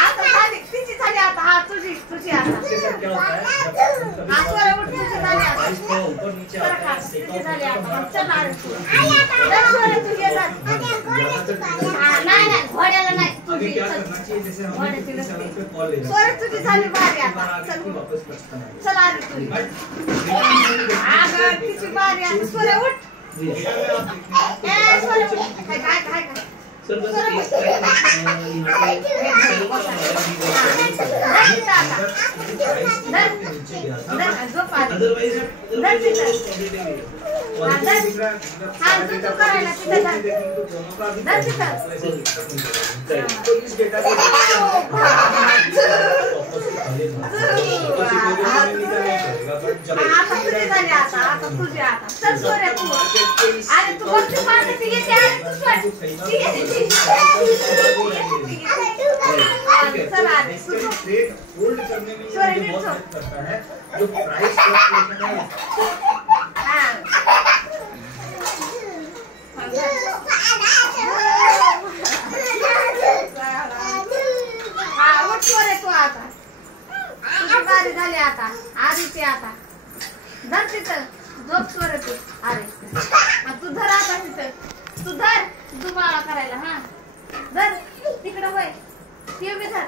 आता झाली तिची झाली आता हा तुझी तुझी आता हा सोरे उठ तुझी झाली आता तुझी झाली आता चल अरे सोरे तू ये जा नाही नाही घोड्याला नाही तुझी घोड्याची नसते सोरे तुझी झाली बारी आता चल चल अरे तुझी अगं तिची बारी आता सोरे उठ ए सोरे उठ काय काय काय सर बस होल्ड करने में ये बहुत मदद करता है जो प्राइस फ्लक्चुएशन है बारी झाली आता आरीची आता धर तिथं झोप सोरे तू अरे तू धर आता तिथं तू धर दुबाळा करायला हा धर तिकडे वय ठेवी धर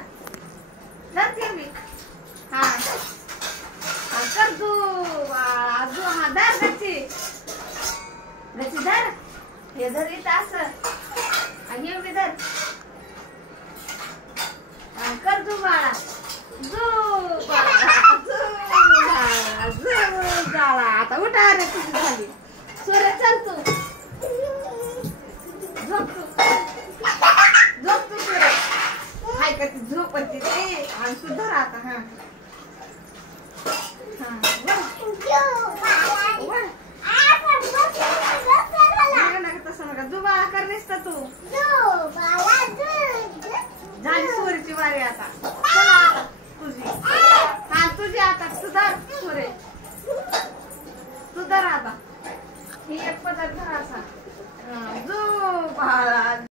धर ठेवी हा कर तू अजून हा धर गच्ची गच्ची धर हे धर इथं असं आणि एवढी धर कर तू बाळा आता उठा रे तुझी झाली सोरे चल तू झोप तू सोरे हाय का ती झोपती रे आणि तू धर आता हा तसं नका दुबाळा कर दिसत तू झाली सोरीची वारी आता चला आता तुझी हा तुझी आता तू धर सोरे तू धर आता ही एक पदार्थ असा जो बाळा